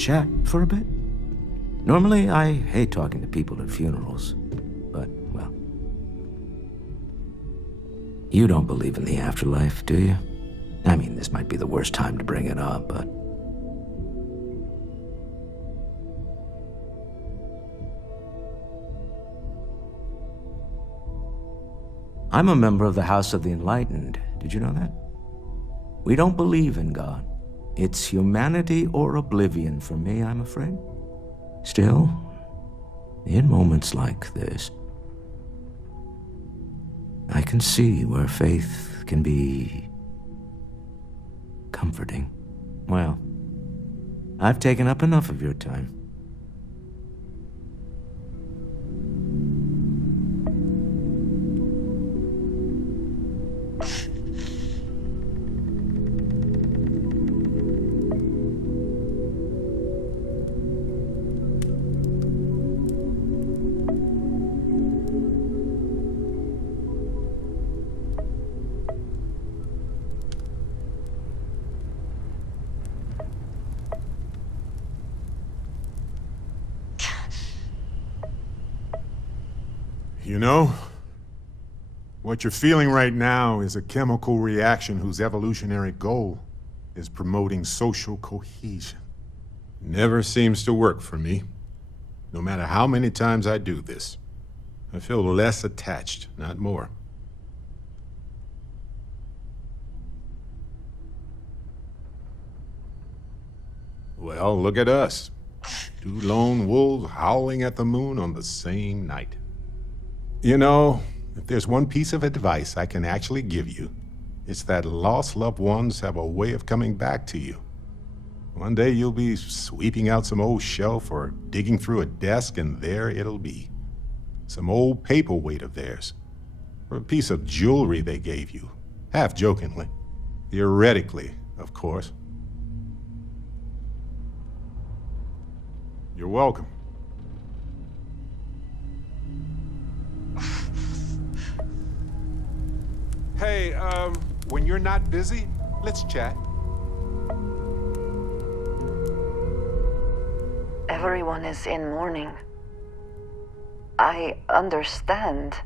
chat for a bit? Normally, I hate talking to people at funerals, but, well... You don't believe in the afterlife, do you? I mean, this might be the worst time to bring it up, but... I'm a member of the House of the Enlightened. Did you know that? We don't believe in God. It's humanity or oblivion for me, I'm afraid. Still, in moments like this, I can see where faith can be comforting. Well, I've taken up enough of your time. You know, what you're feeling right now is a chemical reaction whose evolutionary goal is promoting social cohesion. Never seems to work for me. No matter how many times I do this, I feel less attached, not more. Well, look at us. Two lone wolves howling at the moon on the same night. You know, if there's one piece of advice I can actually give you, it's that lost loved ones have a way of coming back to you. One day you'll be sweeping out some old shelf or digging through a desk, and there it'll be. Some old paperweight of theirs, or a piece of jewelry they gave you, half-jokingly. Theoretically, of course. You're welcome. Hey, when you're not busy, let's chat. Everyone is in mourning. I understand,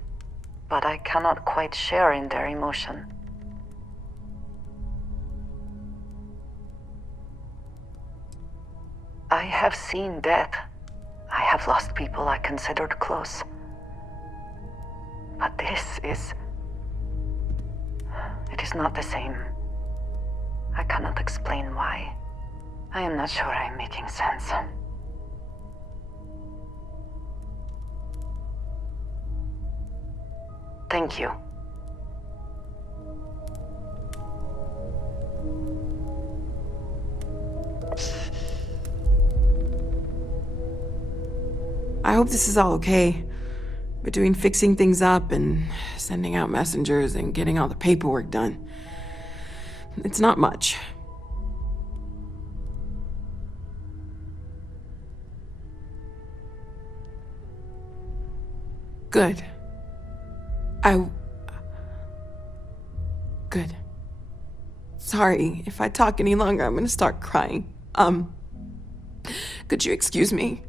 but I cannot quite share in their emotion. I have seen death. I have lost people I considered close. But it is not the same. I cannot explain why. I am not sure I'm making sense. Thank you. I hope this is all okay. Between fixing things up and sending out messengers and getting all the paperwork done. It's not much. Good. Good. Sorry, if I talk any longer, I'm gonna start crying. Could you excuse me?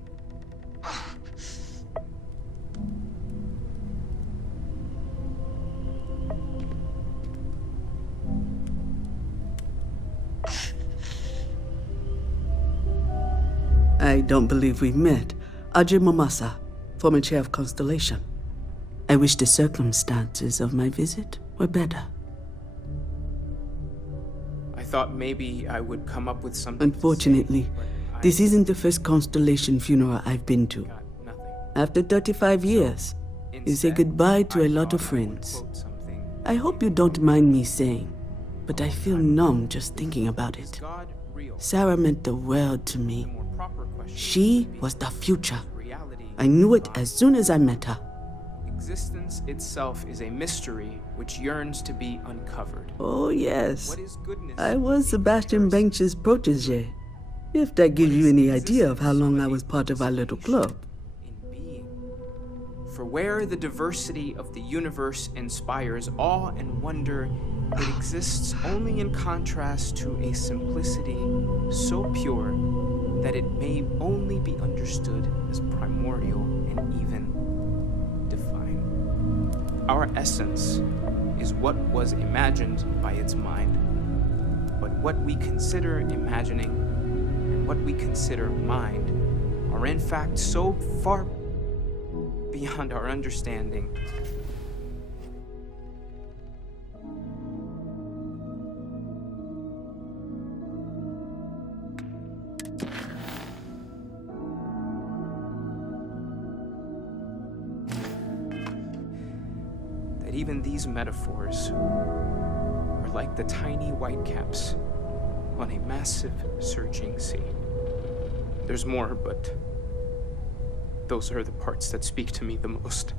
I don't believe we've met. Ajay Mamasa, former chair of Constellation. I wish the circumstances of my visit were better. I thought maybe I would come up with something. Unfortunately, this isn't the first Constellation funeral I've been to. After 35 years, you say goodbye to a lot of friends. I hope you don't mind me saying, but I feel numb just thinking about it. Sarah meant the world to me. She was the future. I knew it as soon as I met her. Existence itself is a mystery which yearns to be uncovered. Oh yes, I was Sebastian Bench's protege, if that gives you any idea of how long I was part of our little club. In being. For where the diversity of the universe inspires awe and wonder, it exists only in contrast to a simplicity so pure that it may only be understood as primordial and even divine. Our essence is what was imagined by its mind, but what we consider imagining and what we consider mind are in fact so far beyond our understanding that even these metaphors are like the tiny whitecaps on a massive surging sea. There's more, but those are the parts that speak to me the most.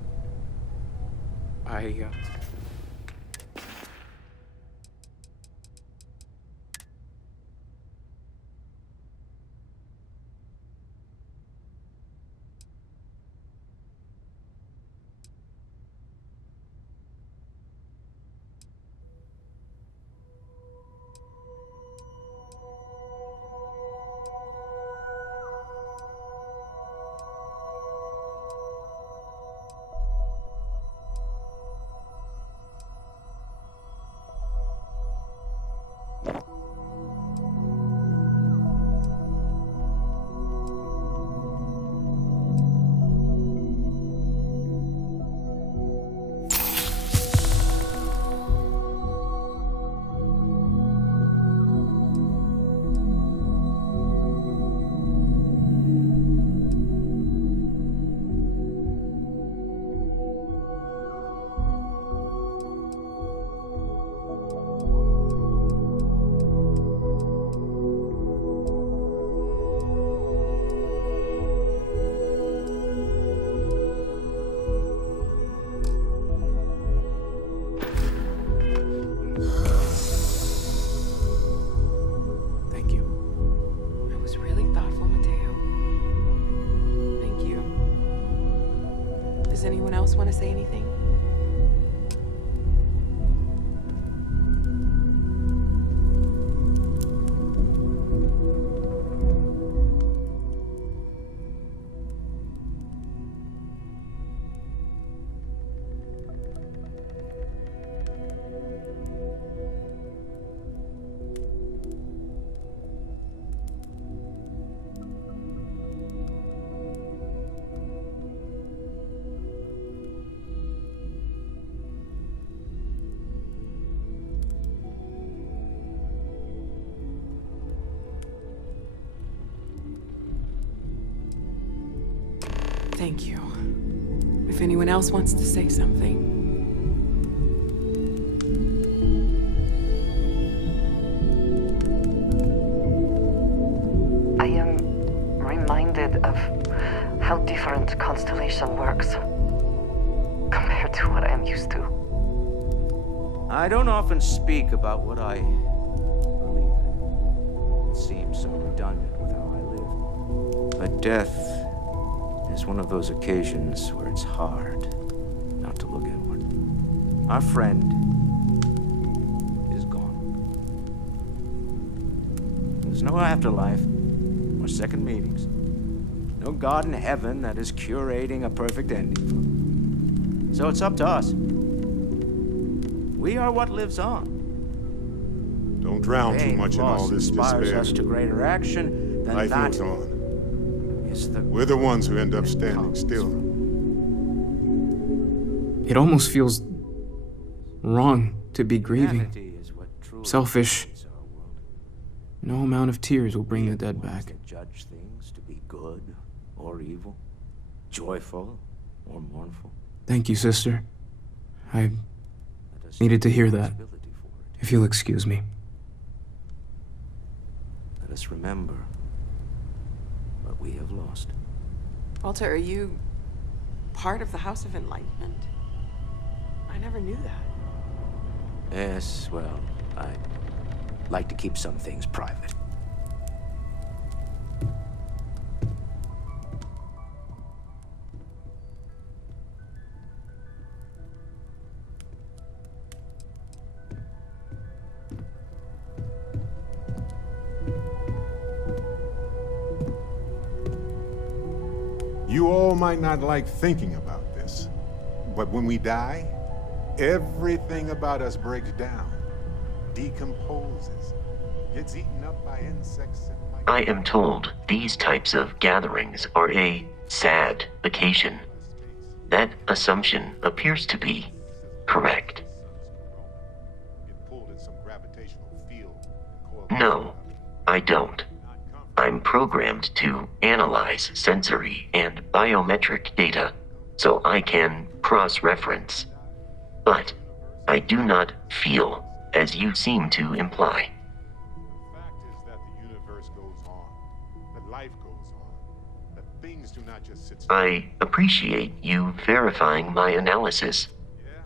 Thank you. That was really thoughtful, Mateo. Thank you. Does anyone else want to say anything? Thank you. If anyone else wants to say something. I am reminded of how different Constellation works compared to what I am used to. I don't often speak about what I believe in. It seems so redundant with how I live. But death is one of those occasions where it's hard not to look inward. Our friend is gone. There's no afterlife or second meetings. No God in heaven that is curating a perfect ending for him. So it's up to us. We are what lives on. Don't drown too Pain, much in all loss this inspires despair. us to greater action than Life that moves on. is the We're the ones who end up that standing comes still. from It almost feels wrong to be grieving. humanity is what truly Selfish. defines our world. No amount of tears will bring We the are dead ones back. that judge things to be good or evil, joyful or mournful. Thank you, sister. I Let us needed to take hear that. responsibility for it. If you'll excuse me. Let us remember what we have lost. Walter, are you part of the House of Enlightenment? I never knew that. Yes, well, I like to keep some things private. might not like thinking about this, but when we die, everything about us breaks down, decomposes, gets eaten up by insects and I am told these types of gatherings are a sad occasion. That assumption appears to be correct. No, I don't. I'm programmed to analyze sensory and biometric data so I can cross-reference. But I do not feel, as you seem to imply. The fact is that the universe goes on, that life goes on, that things do not just sit still. I appreciate you verifying my analysis,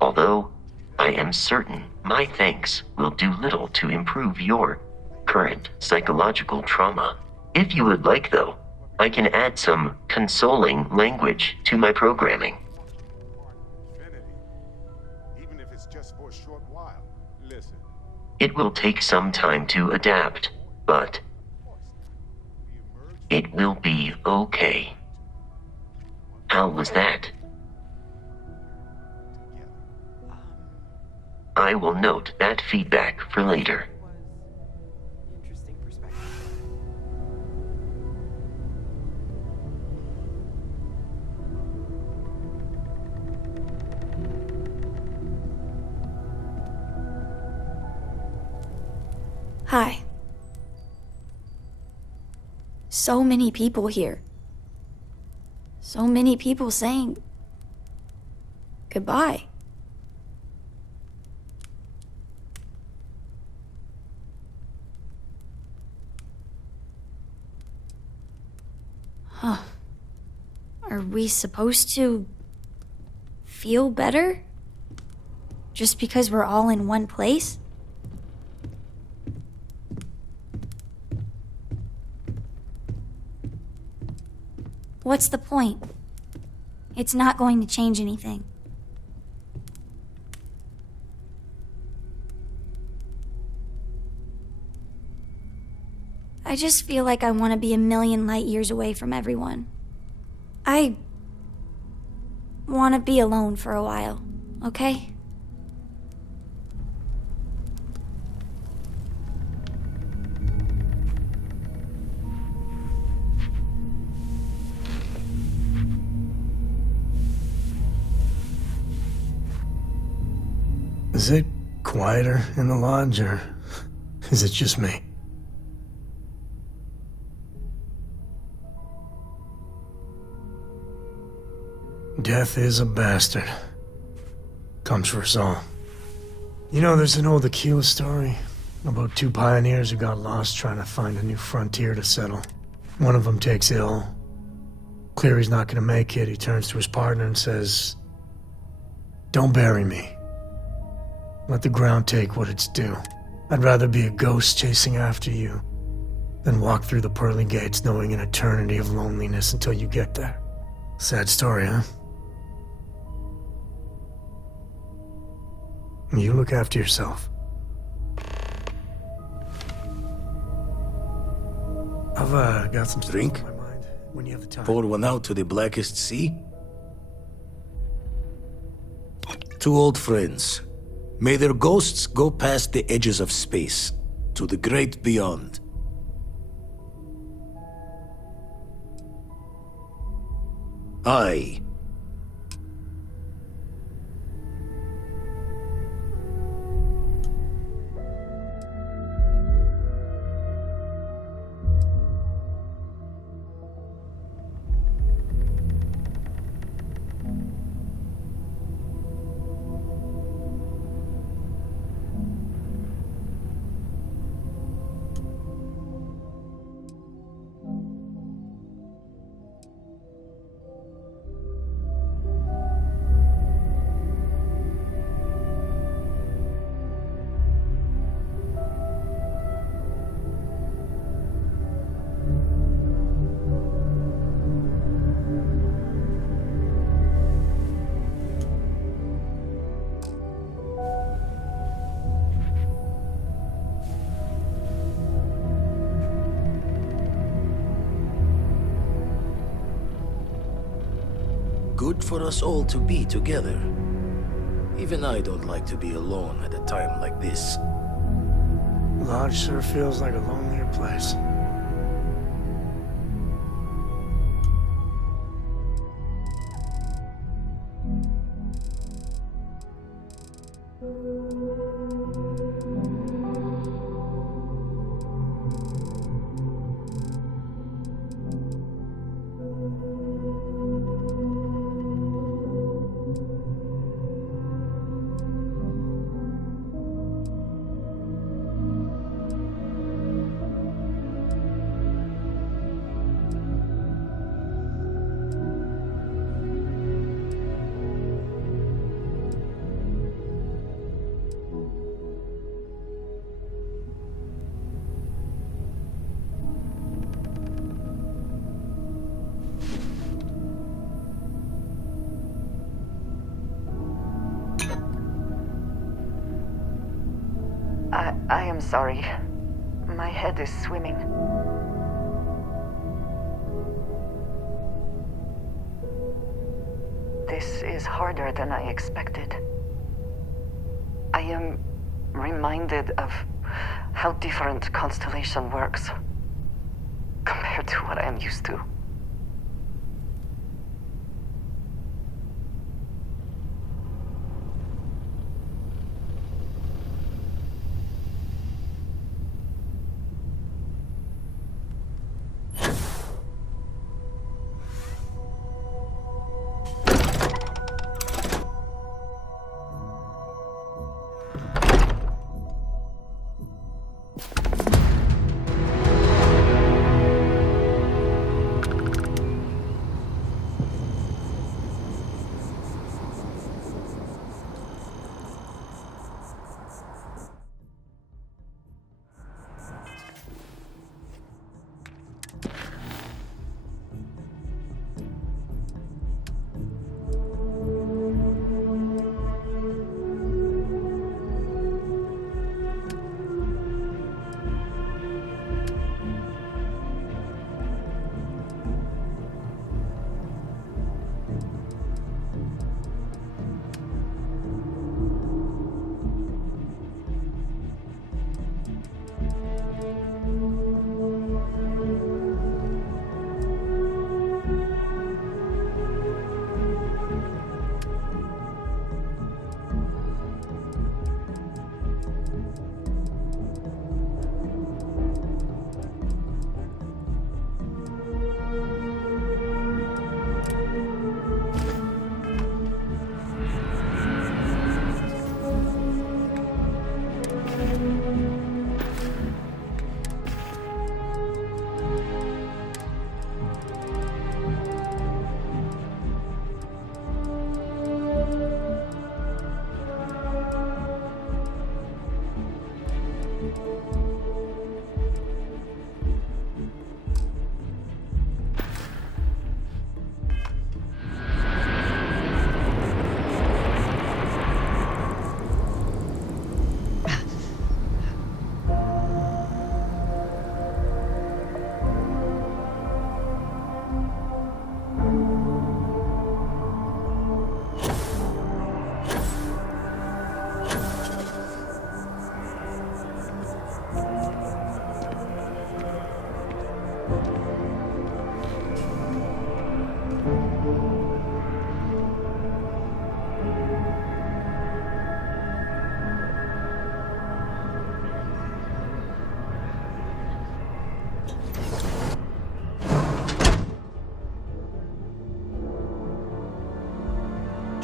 although I am certain my thanks will do little to improve your current psychological trauma. If you would like, though, I can add some consoling language to my programming. Infinity, even if it's just for a short while. Listen, It will take some time to adapt, but it will be okay. How was that? I will note that feedback for later. Interesting perspective. Hi. So many people here. So many people saying goodbye. Huh. Are we supposed to feel better? Just because we're all in one place? What's the point? It's not going to change anything. I just feel like I want to be a million light years away from everyone. I want to be alone for a while, okay? Is it quieter in the lodge, or is it just me? Death is a bastard. Comes for us all. You know, there's an old Aquila story about two pioneers who got lost trying to find a new frontier to settle. One of them takes ill. Clear he's not gonna make it, he turns to his partner and says, "Don't bury me. Let the ground take what it's due. I'd rather be a ghost chasing after you than walk through the pearly gates knowing an eternity of loneliness until you get there." Sad story, huh? You look after yourself. I've got some Drink? stuff on my mind when you have the time. Pour one out to the blackest sea? Two old friends. May their ghosts go past the edges of space, to the great beyond. I good for us all to be together. Even I don't like to be alone at a time like this. Lodge sure feels like a lonelier place. I am sorry. My head is swimming. This is harder than I expected. I am reminded of how different Constellation works compared to what I am used to.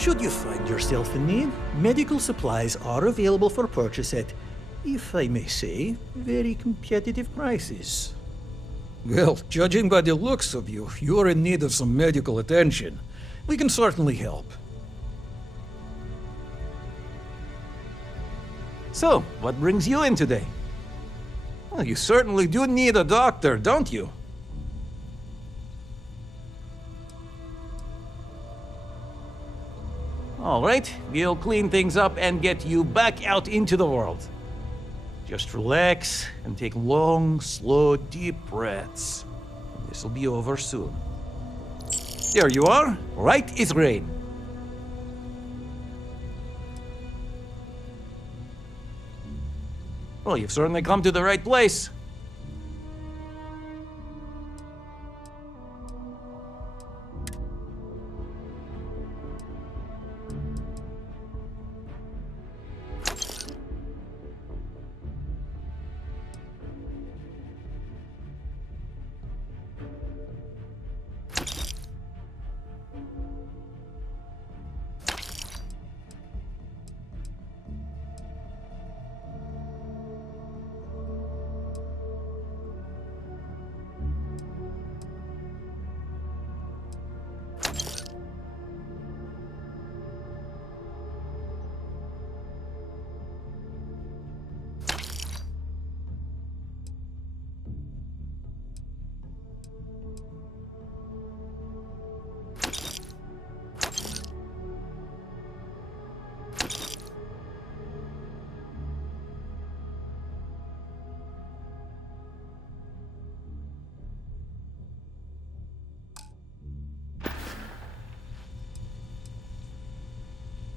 Should you find yourself in need, medical supplies are available for purchase at, if I may say, very competitive prices. Well, judging by the looks of you, you're in need of some medical attention. We can certainly help. So, what brings you in today? Well, you certainly do need a doctor, don't you? All right, we'll clean things up and get you back out into the world. Just relax and take long, slow, deep breaths. This'll be over soon. There you are. Right is rain. Well, you've certainly come to the right place.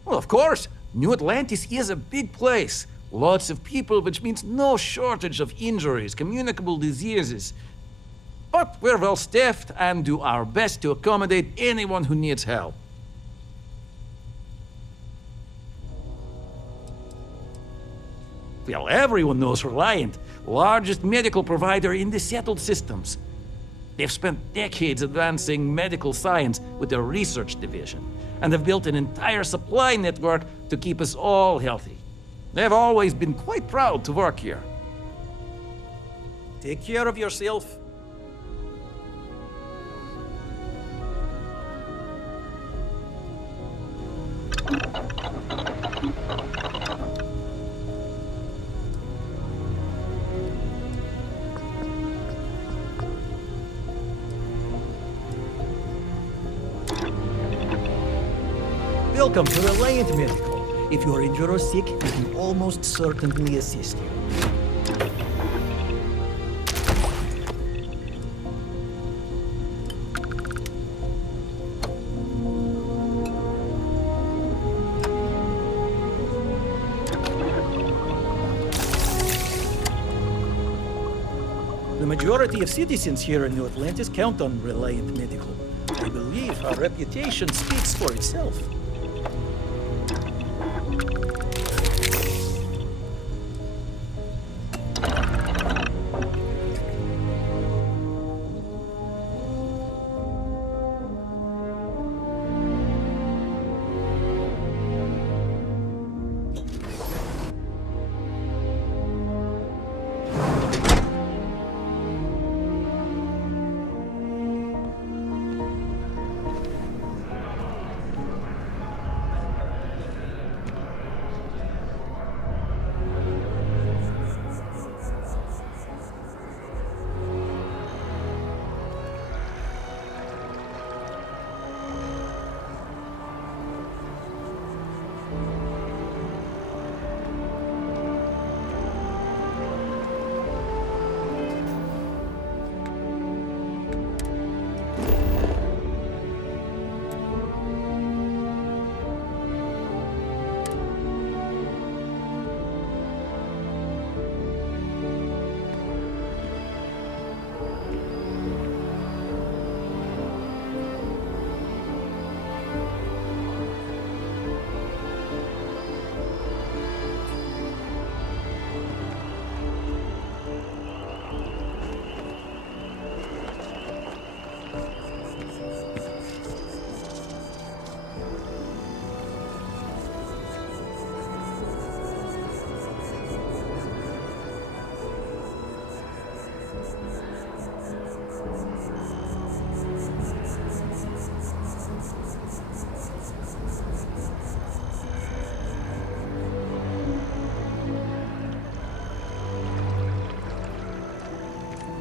Well, of course, New Atlantis is a big place. Lots of people, which means no shortage of injuries, communicable diseases. But we're well staffed and do our best to accommodate anyone who needs help. Well, everyone knows Reliant, largest medical provider in the settled systems. They've spent decades advancing medical science with their research division, and have built an entire supply network to keep us all healthy. They've always been quite proud to work here. Take care of yourself. Welcome to Reliant Medical. If you are injured or sick, we can almost certainly assist you. The majority of citizens here in New Atlantis count on Reliant Medical. I believe our reputation speaks for itself.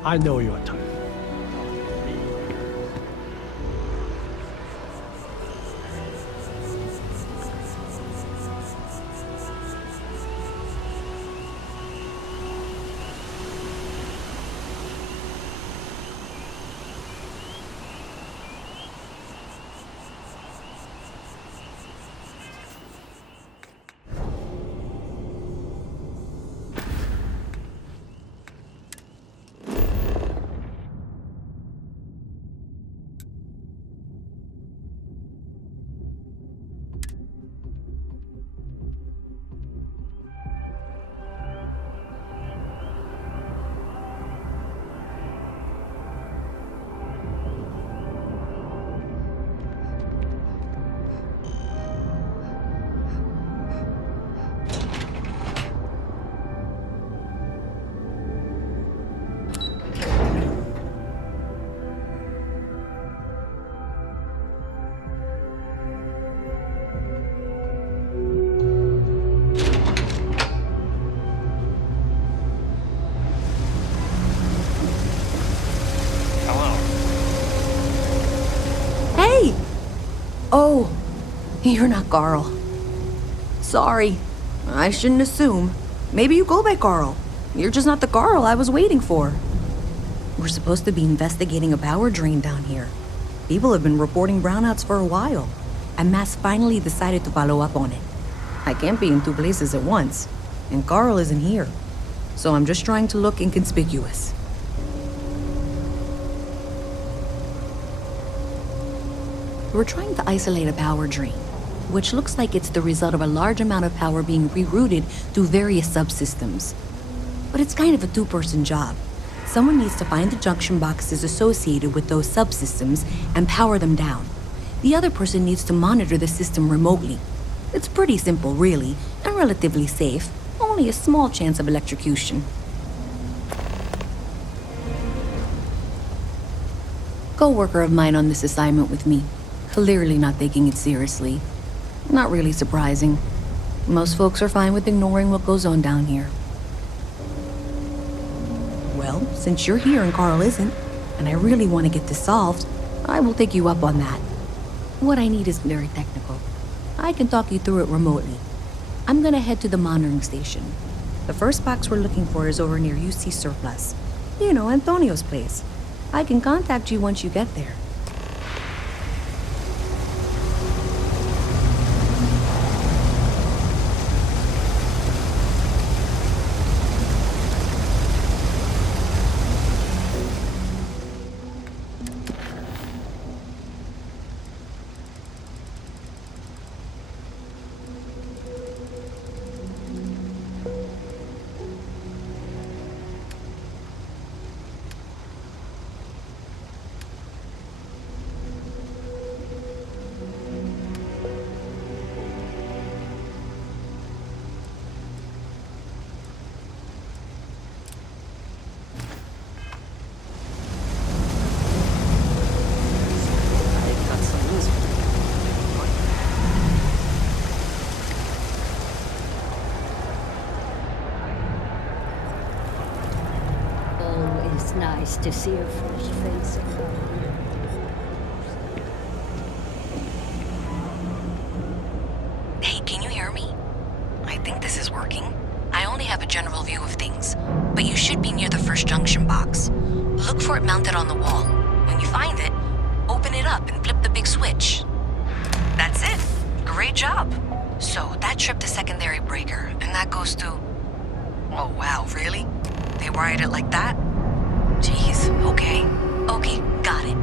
I know your type. Oh, you're not Carl. Sorry. I shouldn't assume. Maybe you go by Carl. You're just not the Carl I was waiting for. We're supposed to be investigating a power drain down here. People have been reporting brownouts for a while, and Mass finally decided to follow up on it. I can't be in two places at once, and Carl isn't here. So I'm just trying to look inconspicuous. We're trying to isolate a power drain, which looks like it's the result of a large amount of power being rerouted through various subsystems. But it's kind of a two-person job. Someone needs to find the junction boxes associated with those subsystems and power them down. The other person needs to monitor the system remotely. It's pretty simple, really, and relatively safe. Only a small chance of electrocution. Co-worker of mine on this assignment with me. Clearly not taking it seriously. Not really surprising. Most folks are fine with ignoring what goes on down here. Well, since you're here and Carl isn't, and I really want to get this solved, I will take you up on that. What I need is very technical. I can talk you through it remotely. I'm gonna head to the monitoring station. The first box we're looking for is over near UC Surplus. You know, Antonio's place. I can contact you once you get there. Always nice to see a fresh face around here. Hey, can you hear me? I think this is working. I only have a general view of things, but you should be near the first junction box. Look for it mounted on the wall. When you find it, open it up and flip the big switch. That's it. Great job. So that tripped the secondary breaker, and that goes to... Oh, wow, really? They wired it like that? Jeez, okay. Okay, got it.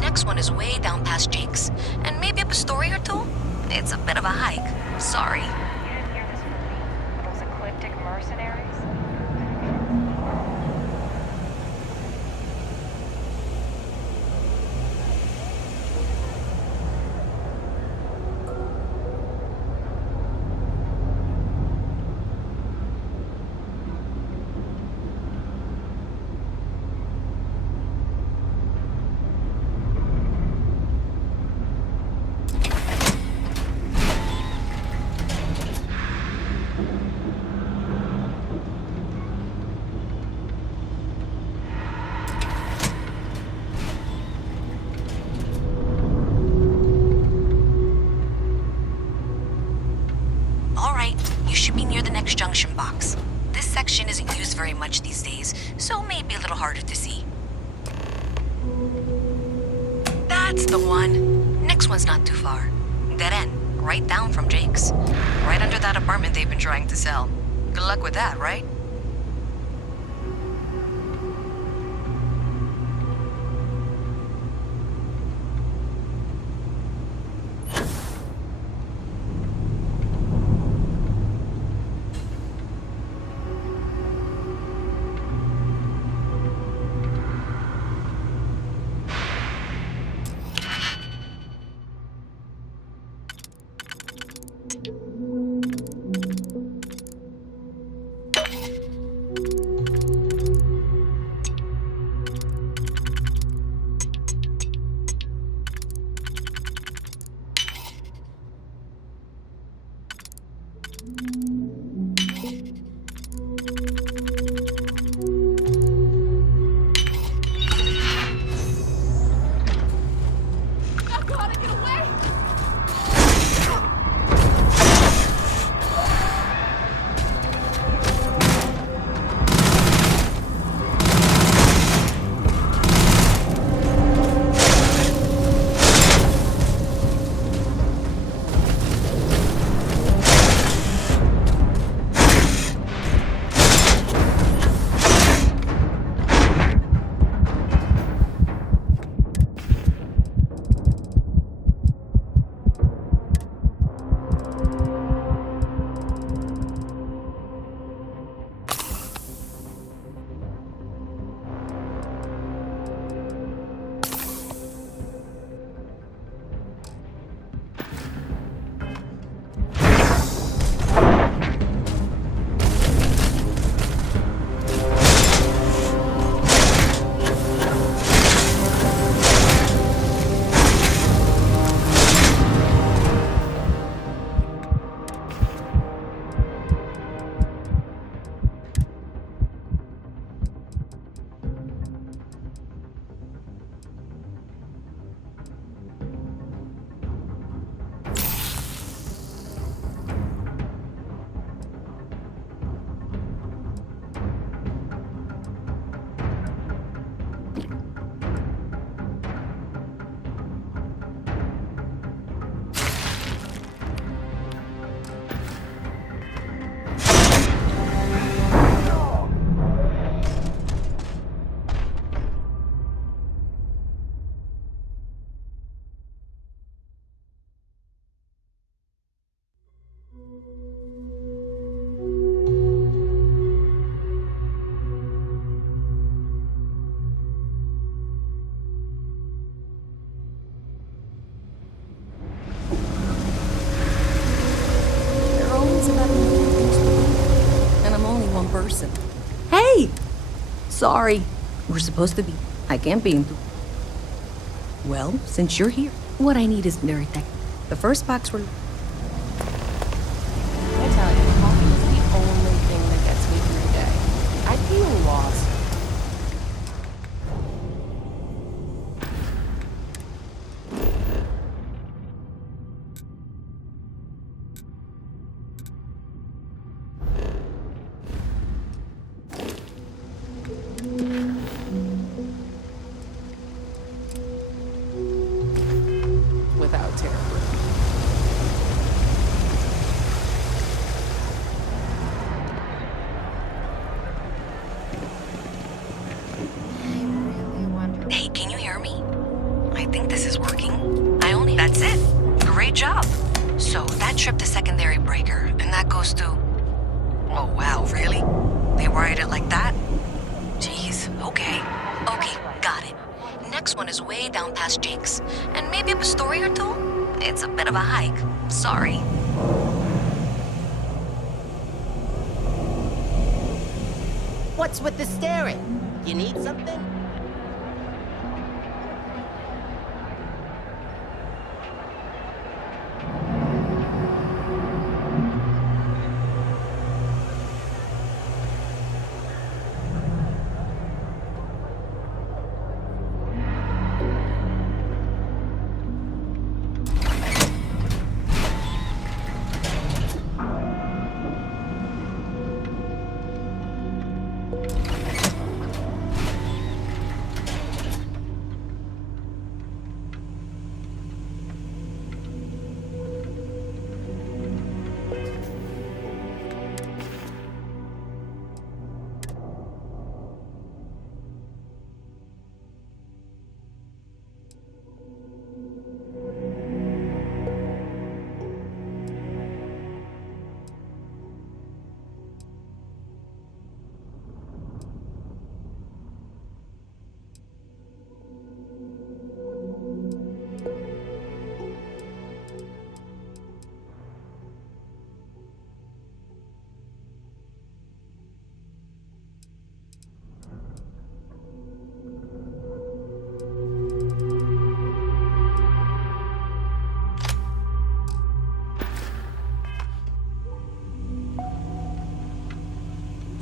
Next one is way down past Jake's, and maybe up a story or two? It's a bit of a hike. Sorry. You didn't hear this from me? Those ecliptic mercenaries? Junction box. This section isn't used very much these days, so it may be a little harder to see. That's the one. Next one's not too far. Dead end, right down from Jake's. Right under that apartment they've been trying to sell. Good luck with that, right? person. Hey! Sorry. We're supposed to be. I can't be into. Well, since you're here, what I need is very technical. The first box were. I tell you, coffee is the only thing that gets me through the day. I feel lost. Without terror. Hey, can you hear me? I think this is working. I only. That's it. Great job. So that tripped the secondary breaker, and that goes to. Oh, wow, really? They wired it like that? Jeez, okay. Okay, got it. Next one is way down past Jake's, and maybe up a story or two? It's a bit of a hike. Sorry. What's with the staring? You need something?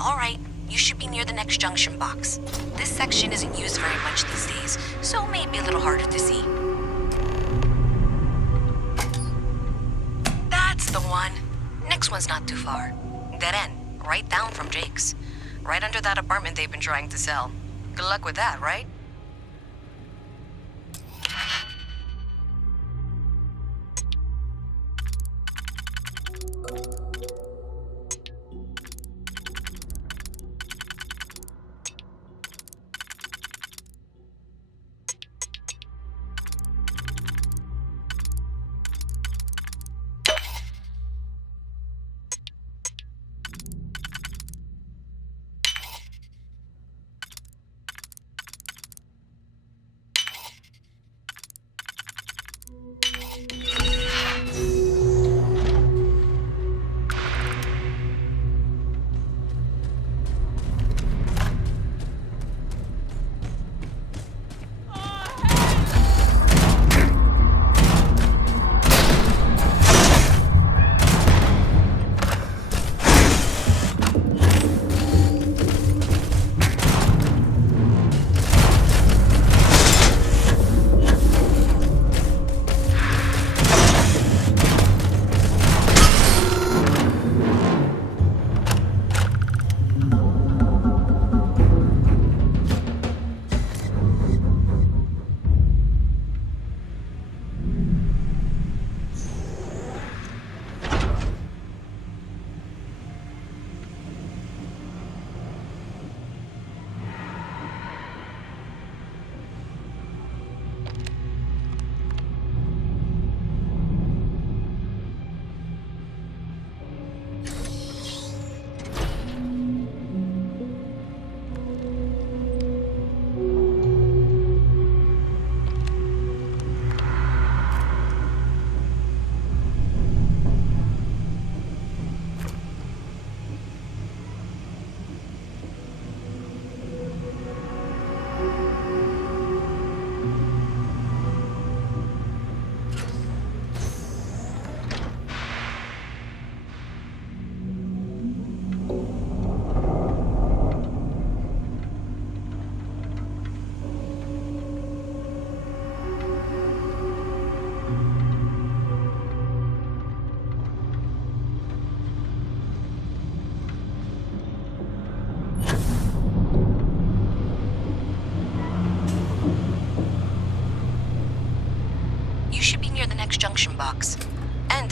All right, you should be near the next junction box. This section isn't used very much these days, so maybe a little harder to see. That's the one. Next one's not too far. Dead end, right down from Jake's. Right under that apartment they've been trying to sell. Good luck with that, right?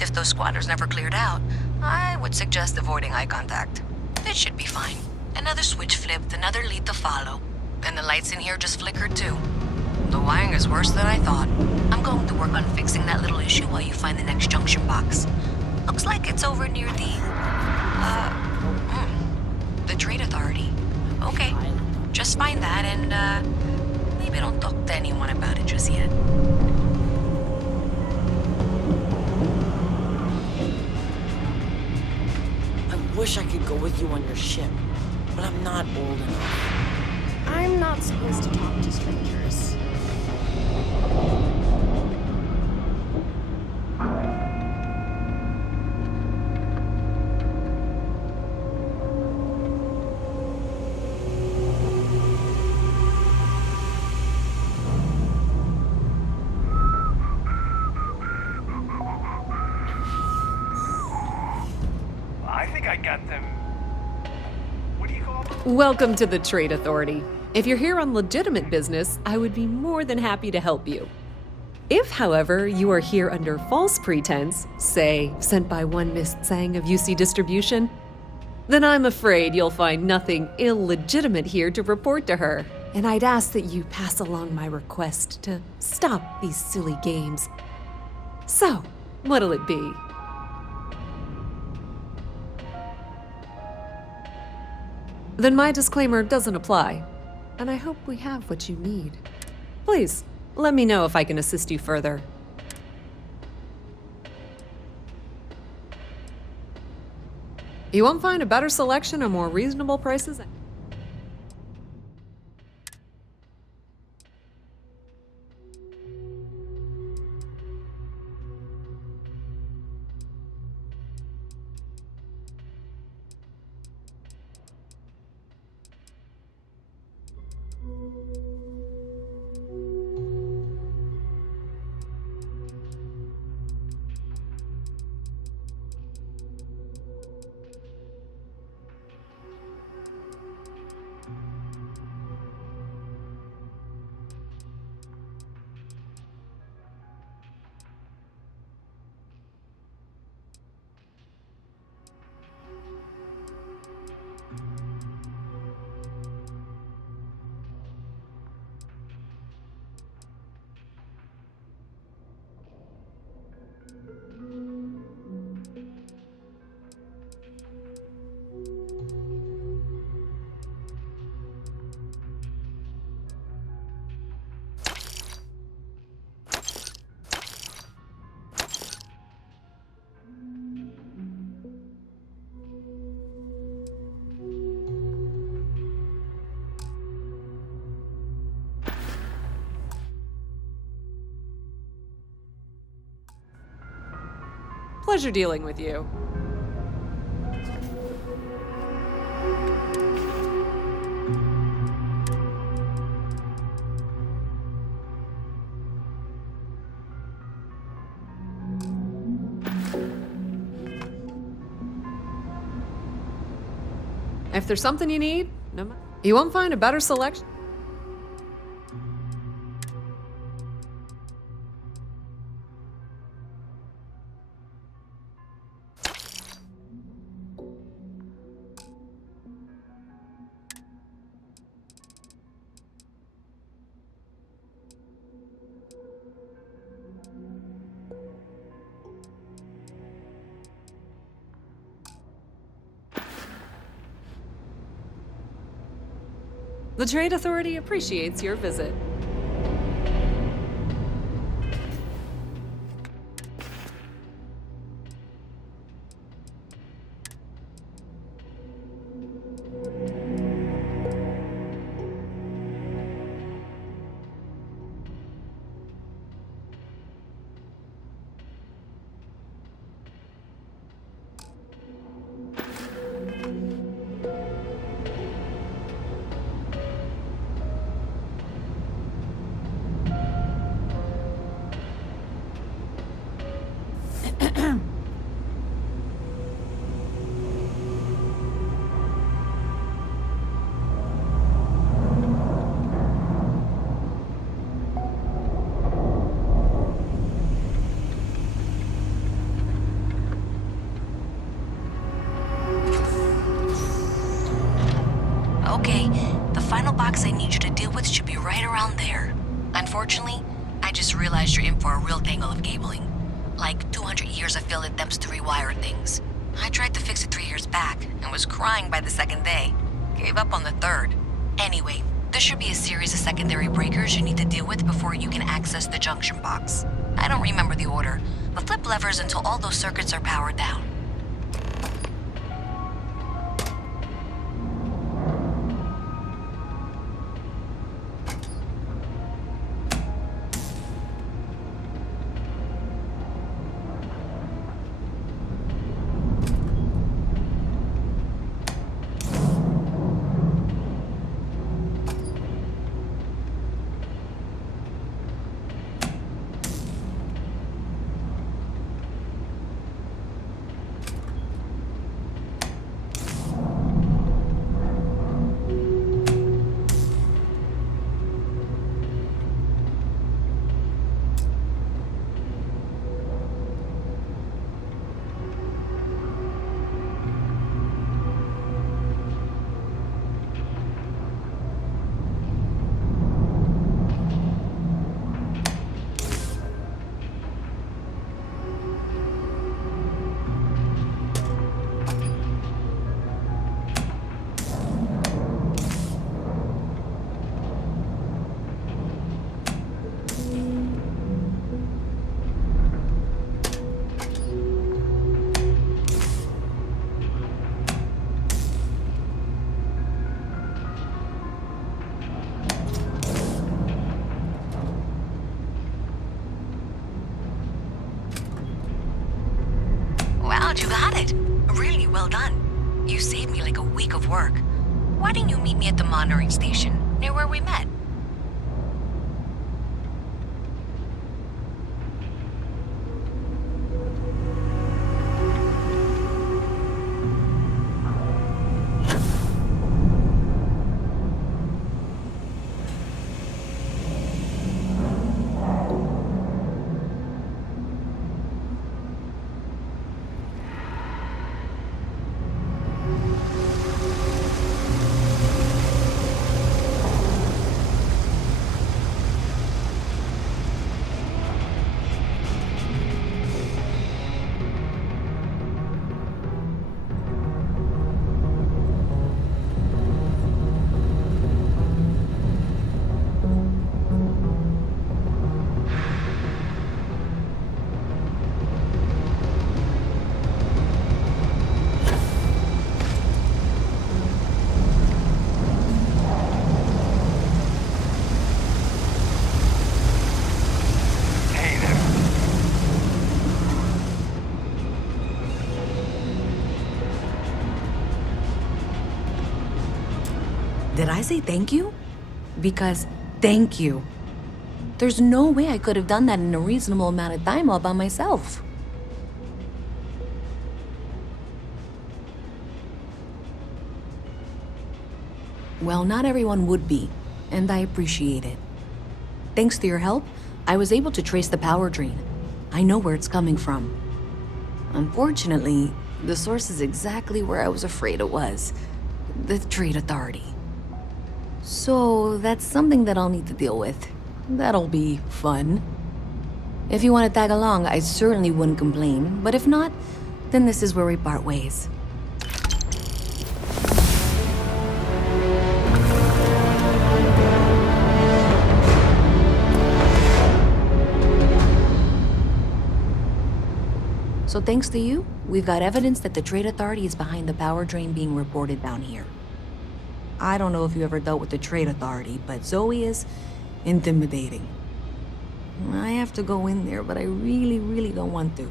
If those squatters never cleared out, I would suggest avoiding eye contact. It should be fine. Another switch flipped, another lead to follow. And the lights in here just flickered too. The wiring is worse than I thought. I'm going to work on fixing that little issue while you find the next junction box. Looks like it's over near the Trade Authority. Okay, just find that and, maybe don't talk to anyone about it just yet. I wish I could go with you on your ship, but I'm not old enough. I'm not supposed to talk to strangers. I think I got them. What do you call them? Welcome to the Trade Authority. If you're here on legitimate business, I would be more than happy to help you. If, however, you are here under false pretense, say, sent by one Miss Tsang of UC Distribution, then I'm afraid you'll find nothing illegitimate here to report to her. And I'd ask that you pass along my request to stop these silly games. So, what'll it be? Then my disclaimer doesn't apply, and I hope we have what you need. Please, let me know if I can assist you further. You won't find a better selection or more reasonable prices. Pleasure dealing with you. If there's something you need, you won't find a better selection. The Trade Authority appreciates your visit. box I need you to deal with should be right around there. Unfortunately, I just realized you're in for a real tangle of cabling. Like 200 years of field attempts to rewire things. I tried to fix it 3 years back and was crying by the second day. Gave up on the third. Anyway, there should be a series of secondary breakers you need to deal with before you can access the junction box. I don't remember the order, but flip levers until all those circuits are powered down. Wow, you got it. Really well done. You saved me like a week of work. Why didn't you meet me at the monitoring station, near where we met? Did I say thank you? Because thank you. There's no way I could have done that in a reasonable amount of time all by myself. Well, not everyone would be, and I appreciate it. Thanks to your help, I was able to trace the power drain. I know where it's coming from. Unfortunately, the source is exactly where I was afraid it was. The Trade Authority. So that's something that I'll need to deal with. That'll be fun. If you want to tag along, I certainly wouldn't complain, but if not, then this is where we part ways. So thanks to you, we've got evidence that the Trade Authority is behind the power drain being reported down here. I don't know if you ever dealt with the Trade Authority, but Zoe is intimidating. I have to go in there, but I really don't want to.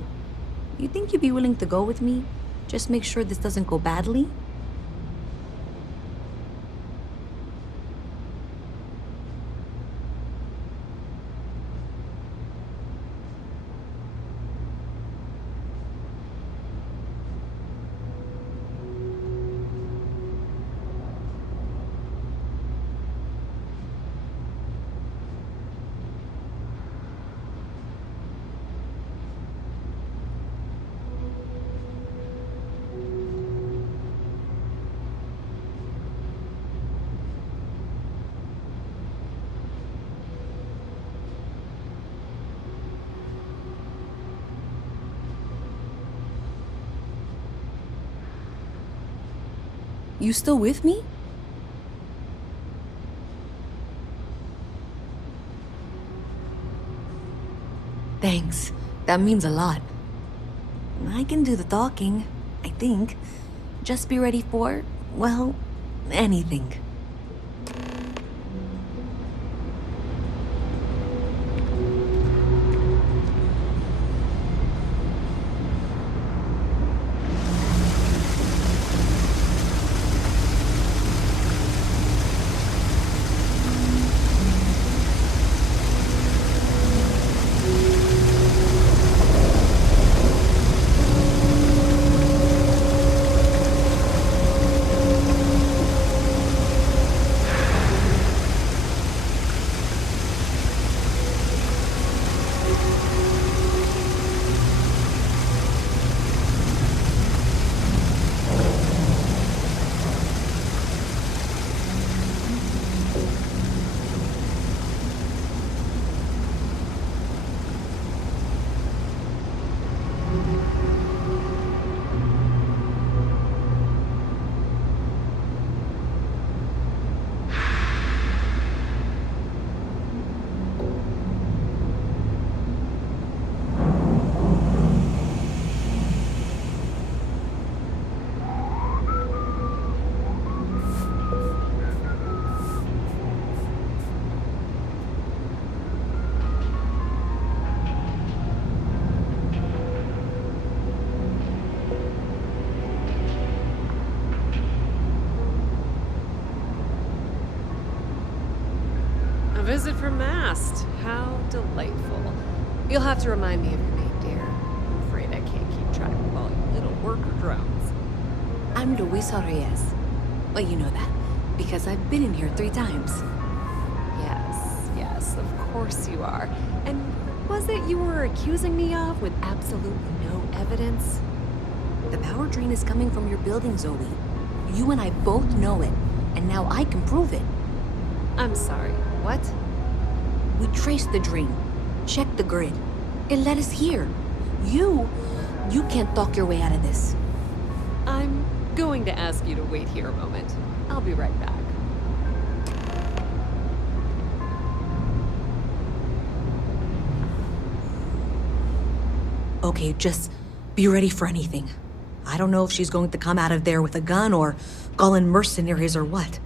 You think you'd be willing to go with me? Just make sure this doesn't go badly? You still with me? Thanks. That means a lot. I can do the talking, I think. Just be ready for, well, anything. A visit from Mast. How delightful. You'll have to remind me of your name, dear. I'm afraid I can't keep track of all you little worker drones. I'm Luisa Reyes. Well, you know that, because I've been in here 3 times. Yes, of course you are. And what was it you were accusing me of with absolutely no evidence? The power drain is coming from your building, Zoe. You and I both know it, and now I can prove it. I'm sorry, what? We traced the drain, checked the grid. It led us here. You can't talk your way out of this. I'm going to ask you to wait here a moment. I'll be right back. Okay, just be ready for anything. I don't know if she's going to come out of there with a gun or call in mercenaries or what.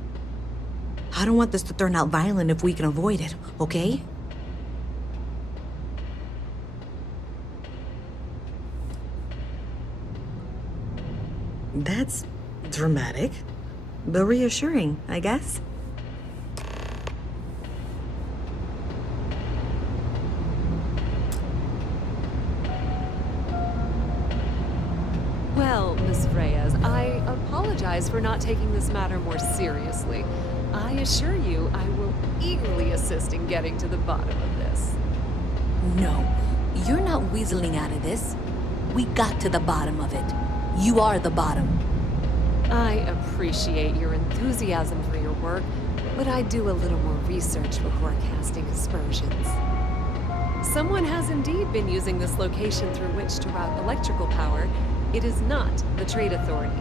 I don't want this to turn out violent if we can avoid it, okay? That's dramatic, but reassuring, I guess. Well, Miss Reyes, I apologize for not taking this matter more seriously. I assure you I will eagerly assist in getting to the bottom of this. No, you're not weaseling out of this. We got to the bottom of it. You are the bottom. I appreciate your enthusiasm for your work, but I do a little more research before casting aspersions. Someone has indeed been using this location through which to route electrical power. It is not the Trade Authority.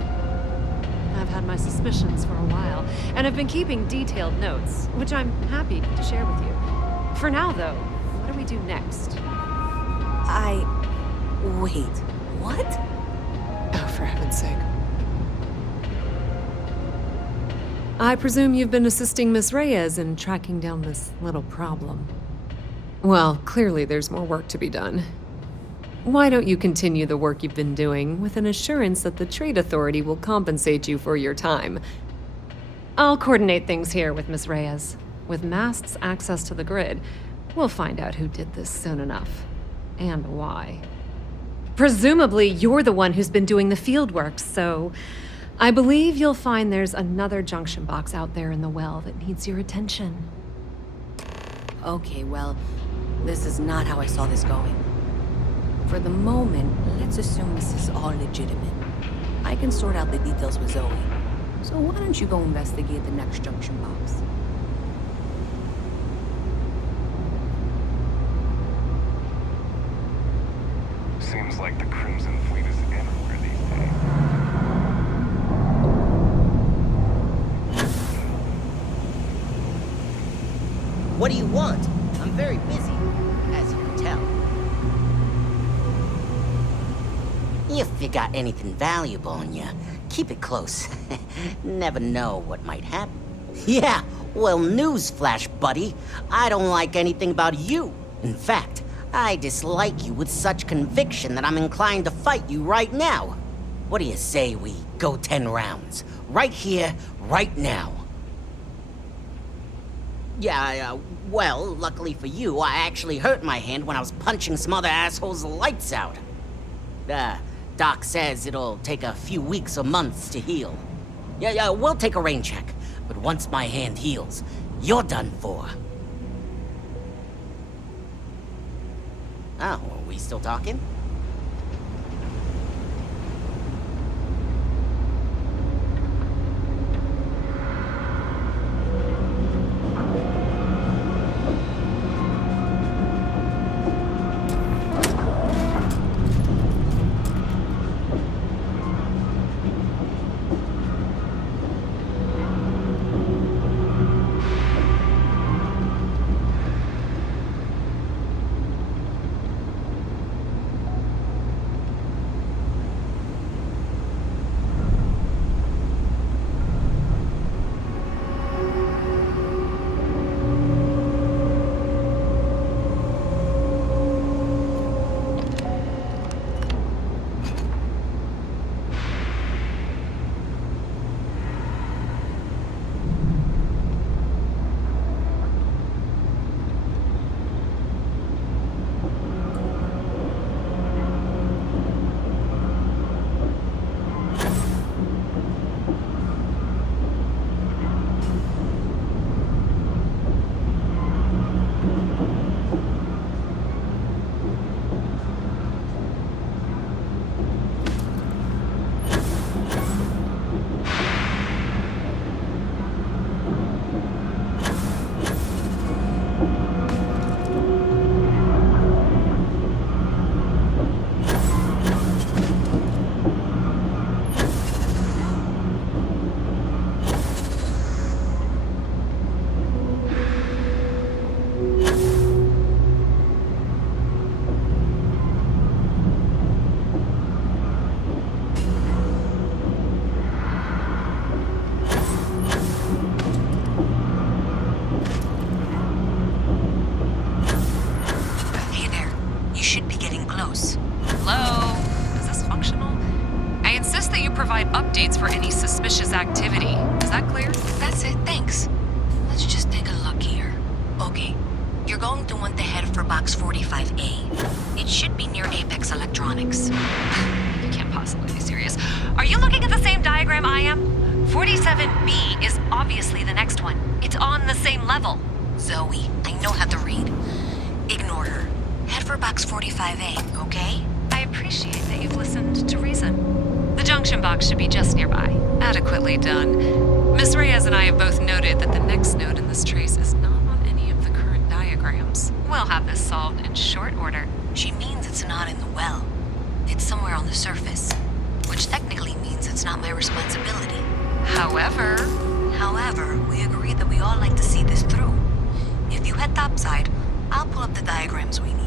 I've had my suspicions for a while, and have been keeping detailed notes, which I'm happy to share with you. For now, though, what do we do next? Wait, what? Oh, for heaven's sake. I presume you've been assisting Miss Reyes in tracking down this little problem. Well, clearly there's more work to be done. Why don't you continue the work you've been doing with an assurance that the Trade Authority will compensate you for your time? I'll coordinate things here with Miss Reyes. With Mast's access to the grid, we'll find out who did this soon enough. And why. Presumably, you're the one who's been doing the field work, so I believe you'll find there's another junction box out there in the well that needs your attention. Okay, well, this is not how I saw this going. For the moment, let's assume this is all legitimate. I can sort out the details with Zoe. So why don't you go investigate the next junction box? Seems like the Crimson Fleet is everywhere these days. If you got anything valuable on you, keep it close. Never know what might happen. Yeah, well, newsflash, buddy. I don't like anything about you. In fact, I dislike you with such conviction that I'm inclined to fight you right now. What do you say we go 10 rounds? Right here, right now. Yeah, well, luckily for you, I actually hurt my hand when I was punching some other assholes' lights out. Doc says it'll take a few weeks or months to heal. Yeah, we'll take a rain check. But once my hand heals, you're done for. Oh, are we still talking? updates for any suspicious activity. Is that clear? That's it, thanks. Let's just take a look here. Okay, you're going to want to head for box 45A. It should be near Apex Electronics. You can't possibly be serious. Are you looking at the same diagram I am? 47B is obviously the next one. It's on the same level. Zoe, I know how to read. Ignore her. Head for box 45A, okay? I appreciate that you've listened to reason. The junction box should be just nearby. Adequately done. Miss Reyes and I have both noted that the next node in this trace is not on any of the current diagrams. We'll have this solved in short order. She means it's not in the well. It's somewhere on the surface. Which technically means it's not my responsibility. However, we agreed that we all like to see this through. If you head topside, I'll pull up the diagrams we need.